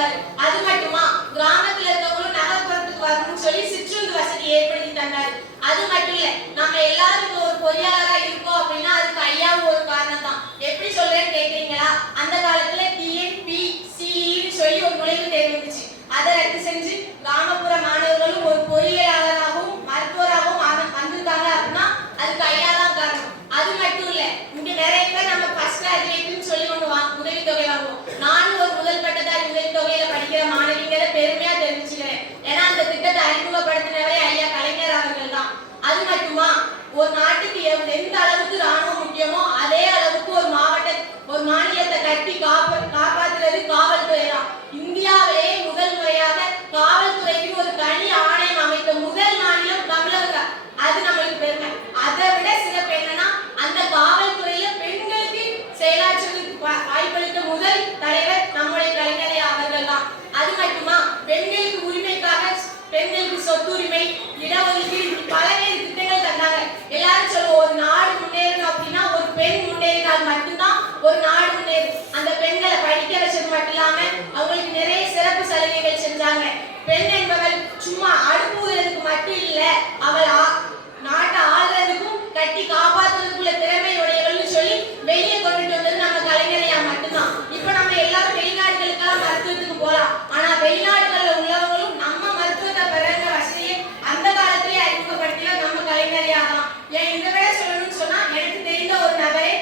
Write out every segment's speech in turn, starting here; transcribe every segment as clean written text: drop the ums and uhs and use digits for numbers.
தந்தாரு. அது மட்டுமா, கிராமத்துல இருக்கவங்களும் நகர்ப்புறத்துக்கு வரணும்னு சொல்லி சிற்றுந்து வசதி ஏற்படுத்தி தந்தாரு. அது மட்டும் இல்ல, நம்ம எல்லாரும் ஒரு பொறியாளரா இருக்கோம் அப்படின்னா அதுக்கு ஐயாவும் ஒரு காரணம் தான். எப்படி சொல்றேன்னு கேக்குறீங்களா? அந்த காலத்துல TNPSCன்னு சொல்லி ஒரு நுழைவுத் தேர்வு இருந்துச்சு. அதை ரத்து செஞ்சு கிராமப்புற மாணவர்களும் ஒரு பொறியியலாளராகவும் மருத்துவராகவும் வந்திருக்காங்க அப்படின்னா அதுக்கு ஐயா தான் காரணம். அது மட்டும் இல்ல, இங்க நிறைய பேர் நம்ம ஃபர்ஸ்ட் கிராஜுவேட்னு சொல்லி ஒண்ணு உதவித்தொகை வாங்குவோம். நானும் ஒரு முதல் பட்டதாரி உதவித்தொகையில படிக்கிற மாணவிங்கிற பெருமையா தெரிவிச்சுக்கிறேன். ஏன்னா அந்த திட்டத்தை அறிமுகப்படுத்தினவரே ஐயா கலைஞர் அவர்கள் தான். அது மட்டுமா, ஒரு நாட்டுக்கு எந்த அளவுக்கு ராணுவம் முக்கியமோ அதே அளவுக்கு ஒரு மாநிலத்தை கட்டி காப்பாற்றுறது காவல்துறை தான். இந்தியாவிலேயே முதல் முறையாக காவல்துறைக்கு ஒரு தனி ஆணையம் அமைத்த முதல் மாநிலம் தமிழகம். அது நம்மளுக்கு பெருமை. அதை விட சிறப்பு என்னன்னா, அந்த காவல்துறையில பெண்களுக்கு செயலாற்றுவதற்கு வாய்ப்பளித்த முதல் தலைவர் நம்முடைய கலைஞர் அவர்கள் தான். அது மட்டுமா, பெண்களுக்கு உரிமைக்காக பெண்களுக்கு சொத்துரிமை, இடஒதுக்கீடு, பல்வேறு திட்டங்கள் தந்தாங்க. எல்லாரும் சொல்லுவோம், ஒரு நாடு முன்னேறணும் அப்படின்னா ஒரு பெண் முன்னேறினால் மட்டும்தான் ஒரு நாடு முன்னேறும். அந்த பெண்களை படிக்க வச்சது மட்டும் இல்லாம அவங்களுக்கு நிறைய சிறப்பு சலுகைகள் செஞ்சாங்க. பெண் என்பவள் சும்மா அடுப்புறதுக்கு மட்டும் இல்ல, அவள் நாட்டை ஆள்றதுக்கும் கட்டி காப்பாற்றுறதுக்குள்ள திறமையுடையவள்னு சொல்லி வெளியே கொண்டுட்டு வந்தது நம்ம கலைஞரையா மட்டும்தான். இப்ப நம்ம எல்லாரும் வெளிநாடுகளுக்கெல்லாம் மருத்துவத்துக்கு போலாம். ஆனா வெளிநாடுகள்ல உள்ளவங்களும் நம்ம மருத்துவத்தை பெறங்க வசதியை அந்த காலத்திலேயே அறிமுகப்படுத்தினா நம்ம கலைஞரையா தான். ஏன் இந்த வேலை சொல்லணும்னு சொன்னா, எனக்கு தெரிந்த ஒரு நபரே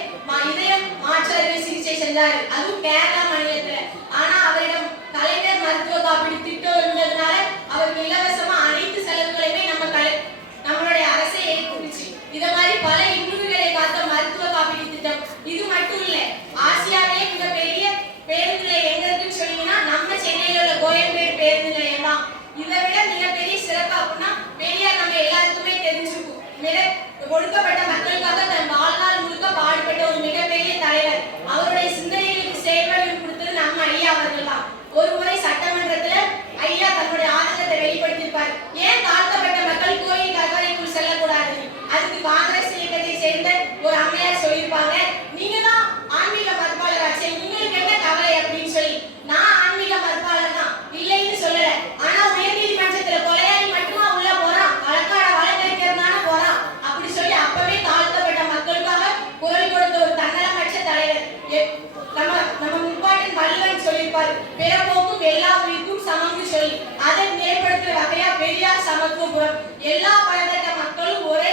இதய மாற்று அறுவை சிகிச்சை செஞ்சாரு, அதுவும் கேரளா மாநிலத்துல. ஆனா அவரிடம் கலைஞர் மருத்துவ காப்பீடு திட்டம் இருந்ததுனால அவருக்கு இலவசமா அனைத்து செலவுகளையுமே நம்மளுடைய அரசே ஏற்படுச்சு. இத மாதிரி பல இன்னுயிர்களை காத்த மருத்துவ காப்பீடு திட்டம். இது மட்டும் இல்ல, ஆசியாவிலே மிகப்பெரிய பேருந்து நிலையம் எங்க இருக்குன்னு சொன்னீங்கன்னா நம்ம சென்னையில உள்ள கோயம்பேடு பேருந்து நிலையம் தான். இதை விட மிகப்பெரிய சிறப்பு அப்படின்னா பெரியார் நம்ம எல்லாருக்குமே தெரிஞ்சிருக்கும். ஒடுக்கப்பட்ட மக்களுக்காக தன் வாழ்நாள் முழுக்க பாடுபட்ட ஒரு மிகப்பெரிய தலைவர். அவருடைய சிந்தனைகளுக்கு செயல்படி கொடுத்தது நம்ம ஐயா அவர்கள் தான். ஒரு முறை சட்டமன்றத்துல ஐயா தன்னுடைய ஆதங்கத்தை வெளிப்படுத்தியிருப்பார். ஏன் தாழ்த்தப்பட்ட மக்கள் கோயில் கருவறைக்குள் செல்லக்கூடாது? அதுக்கு காங்கிரஸ் இயக்கத்தை சேர்ந்த ஒரு அம்மையார் சொல்லியிருப்பாங்க, நீங்க தான் ஆன்மீக மறுப்பாளராச்சே, உங்களுக்கு என்ன கவலை அப்படின்னு சொல்லி. நான் ஆன்மீக மறுப்பாளர் தான், இல்லைன்னு சொல்லல. ஆனா உயர்நீதிமன்றத்துல கொலையாளி மட்டுமா உள்ள போறான், வழக்கறிஞர்தான போறான் அப்படி சொல்லி அப்பவே தாழ்த்தப்பட்ட மக்களுக்காக குரல் கொடுத்த ஒரு தன்னலமற்ற தலைவர். நம்ம முப்பாட்டன் வள்ளுவன் சொல்லியிருப்பாரு, பிறப்போக்கும் எல்லா உயிருக்கும் சமம்னு சொல்லி. அதை மேம்படுத்துற வகையா பெரியார் சமத்துவபுரம். எல்லா பலதட்ட மக்களும் ஒரே